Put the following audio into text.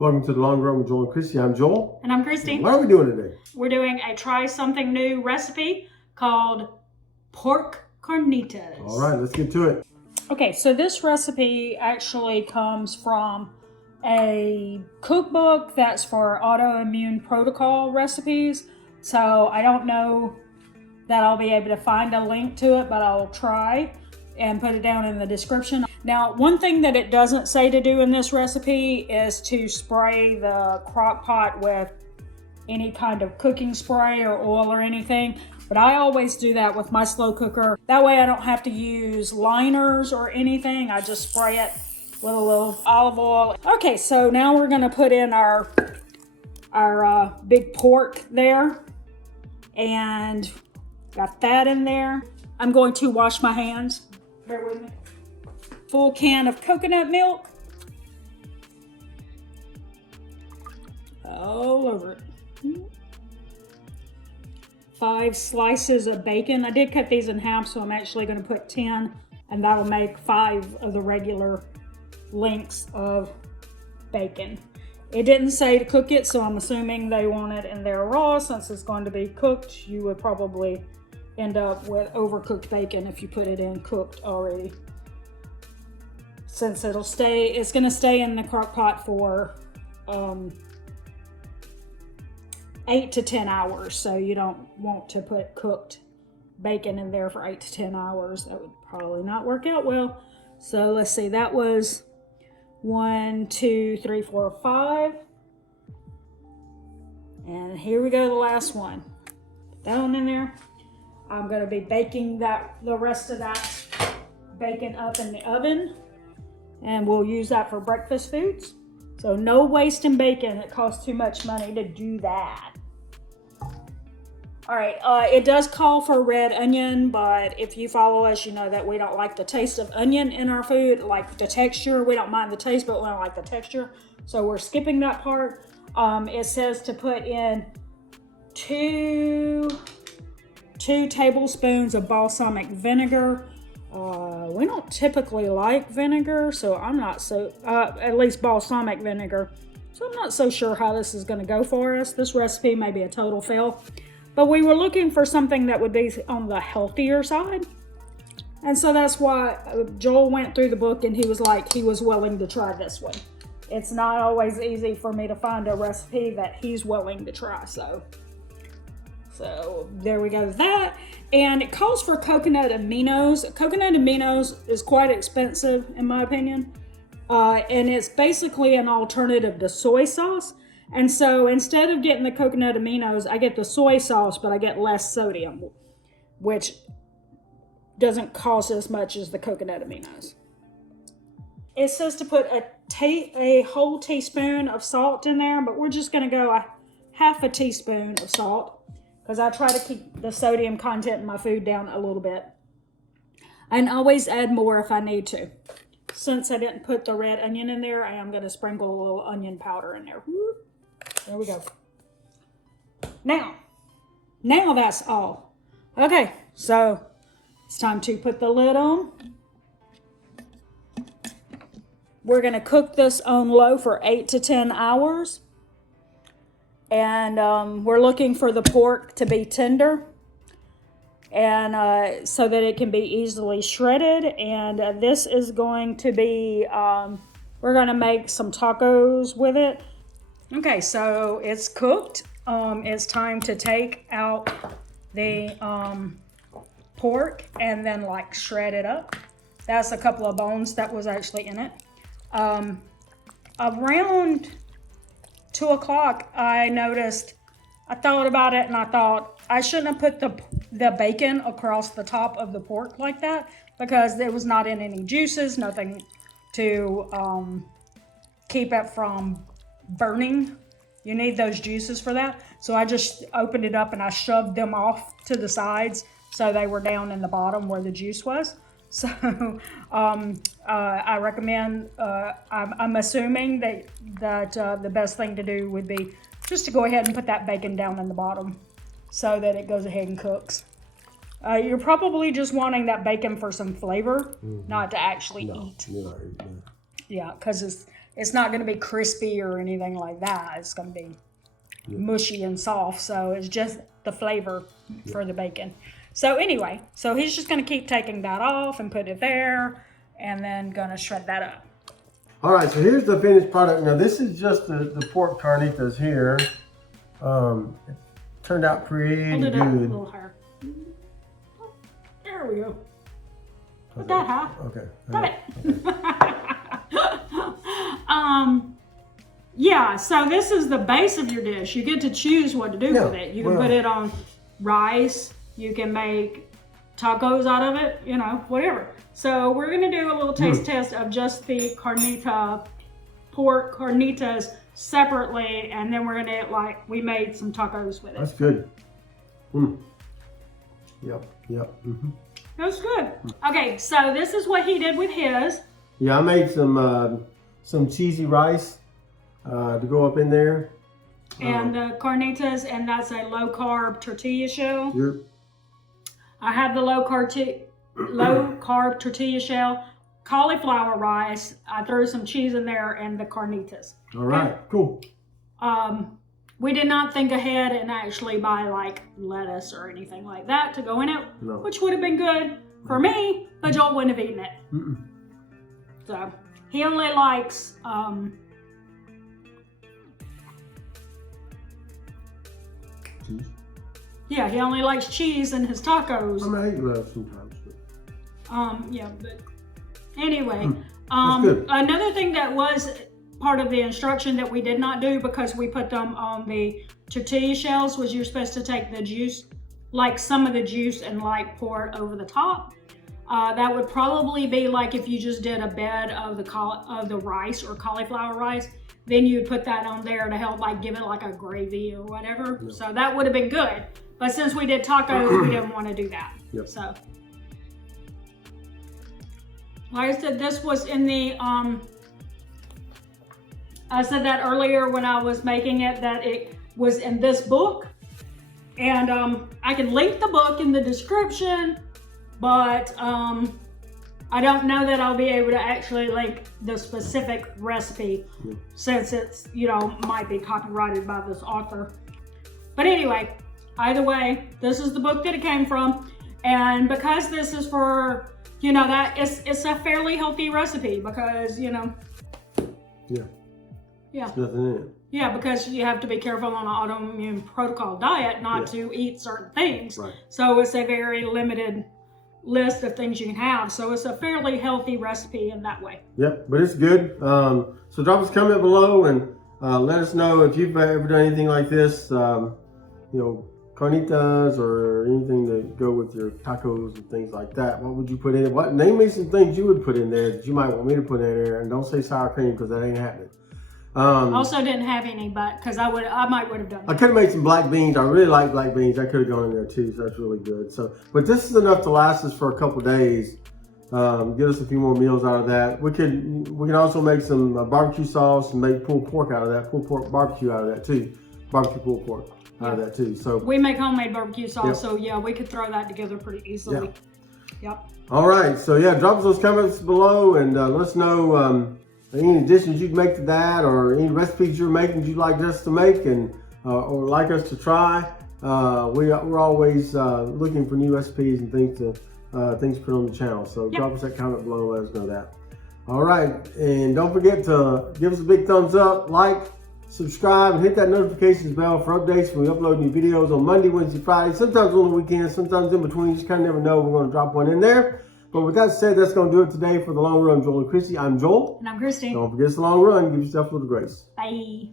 Welcome to the Long Run with Joel and Christy. I'm Joel. And I'm Christy. What are we doing today? We're doing a try something new recipe called pork carnitas. All right, let's get to it. Okay, so this recipe actually comes from a cookbook that's for autoimmune protocol recipes. So I don't know that I'll be able to find a link to it, but I'll try and put it down in the description. Now, one thing that it doesn't say to do in this recipe is to spray the crock pot with any kind of cooking spray or oil or anything, but I always do that with my slow cooker. That way I don't have to use liners or anything. I just spray it with a little olive oil. Okay, so now we're gonna put in our big pork there, and got that in there. I'm going to wash my hands. Bear with me. Full can of coconut milk. All over it. 5 slices of bacon. I did cut these in half, so I'm actually going to put 10, and that'll make 5 of the regular lengths of bacon. It didn't say to cook it, so I'm assuming they want it in there raw. Since it's going to be cooked, you would probably end up with overcooked bacon if you put it in cooked already. Since it's going to stay in the crock pot for 8 to 10 hours, so you don't want to put cooked bacon in there for 8 to 10 hours. That would probably not work out well. So let's see, that was 1, 2, 3, 4, 5. And here we go, the last one. Put that one in there. I'm going to be baking the rest of that bacon up in the oven, and we'll use that for breakfast foods. So no wasting bacon. It costs too much money to do that. All right, it does call for red onion, but if you follow us, you know that we don't like the taste of onion in our food, like the texture. We don't mind the taste, but we don't like the texture. So we're skipping that part. It says to put in 2 tablespoons of balsamic vinegar. We don't typically like vinegar, so I'm not so, at least balsamic vinegar. So I'm not so sure how this is going to go for us. This recipe may be a total fail, but we were looking for something that would be on the healthier side. And so that's why Joel went through the book and he was like, he was willing to try this one. It's not always easy for me to find a recipe that he's willing to try, so there we go with that. And it calls for coconut aminos. Coconut aminos is quite expensive in my opinion. And it's basically an alternative to soy sauce. And so instead of getting the coconut aminos, I get the soy sauce, but I get less sodium, which doesn't cost as much as the coconut aminos. It says to put a whole teaspoon of salt in there, but we're just gonna go a half a teaspoon of salt, because I try to keep the sodium content in my food down a little bit. And always add more if I need to. Since I didn't put the red onion in there, I am going to sprinkle a little onion powder in there. There we go. Now that's all. Okay, so it's time to put the lid on. We're going to cook this on low for 8 to 10 hours. And we're looking for the pork to be tender, and so that it can be easily shredded. And this is going to be, we're going to make some tacos with it. Okay, so it's cooked. It's time to take out the pork and then like shred it up. That's a couple of bones that was actually in it. Around 2 o'clock, I thought about it and I thought I shouldn't have put the bacon across the top of the pork like that, because it was not in any juices, nothing to keep it from burning. You need those juices for that. So I just opened it up and I shoved them off to the sides so they were down in the bottom where the juice was. So I recommend, I'm assuming that the best thing to do would be just to go ahead and put that bacon down in the bottom so that it goes ahead and cooks. You're probably just wanting that bacon for some flavor, not to actually eat. You're not eating. Yeah, because it's not going to be crispy or anything like that. It's going to be mushy and soft. So it's just the flavor for the bacon. So anyway, so he's just going to keep taking that off and put it there, and then going to shred that up. All right, so here's the finished product. Now this is just the pork carnitas here. It turned out pretty Hold it good. up a little higher. There we go. Put that high. Okay. Got it. Yeah, so this is the base of your dish. You get to choose what to do with it. You can put it on rice. You can make tacos out of it, you know, whatever. So we're gonna do a little taste test of just the pork carnitas separately, and then we're gonna we made some tacos with it. That's good. Yep. That's good. Okay, so this is what he did with his. Yeah, I made some cheesy rice to go up in there. And the carnitas, and that's a low carb tortilla shell. Yep. I have the low carb tortilla shell, cauliflower rice. I threw some cheese in there, and the carnitas. All right, cool. We did not think ahead and actually buy like lettuce or anything like that to go in it, which would have been good for me, but Joel wouldn't have eaten it. So he only likes Cheese. Yeah, he only likes cheese in his tacos. I mean, I eat lettuce sometimes. But... Yeah, but anyway, That's good. another thing that was part of the instruction that we did not do because we put them on the tortilla shells was you're supposed to take the juice, like some of the juice, and like pour it over the top. That would probably be like if you just did a bed of the rice or cauliflower rice, then you'd put that on there to help like give it like a gravy or whatever. Yep. So that would have been good. But since we did tacos, we didn't want to do that. Yep. So, like I said, this was in the, I said that earlier when I was making it, that it was in this book. And I can link the book in the description, but I don't know that I'll be able to actually link the specific recipe since it's, might be copyrighted by this author. But anyway, either way, this is the book that it came from. And because this is for, that it's a fairly healthy recipe because, Yeah. Yeah. There's nothing in it. Yeah, because you have to be careful on an autoimmune protocol diet not to eat certain things. Right. So it's a very limited list of things you can have. So it's a fairly healthy recipe in that way. Yep, but it's good. So drop us a comment below and let us know if you've ever done anything like this. Carnitas or anything to go with your tacos and things like that. What would you put in it? Name me some things you would put in there that you might want me to put in there, and don't say sour cream because that ain't happening. Also didn't have any, but because I might would have done that. I could have made some black beans. I really like black beans. I could have gone in there too, so that's really good. So, but this is enough to last us for a couple days. Get us a few more meals out of that. We can also make some barbecue sauce and make pulled pork out of that. Pulled pork barbecue out of that too. Barbecue pulled pork out of that too. So we make homemade barbecue sauce, so yeah, we could throw that together pretty easily. Yep. All right, so yeah, drop us those comments below and let us know any additions you'd make to that, or any recipes you're making you'd like us to make and or like us to try. We're always looking for new recipes and things to put on the channel. So drop us that comment below and let us know that. All right, and don't forget to give us a big thumbs up, like, subscribe, and hit that notifications bell for updates when we upload new videos on Monday, Wednesday, Friday, sometimes on the weekends, sometimes in between. You just kind of never know. We're going to drop one in there. But with that said, that's going to do it today for The Long Run, Joel and Christy. I'm Joel. And I'm Christy. Don't forget it's the long run. Give yourself a little grace. Bye.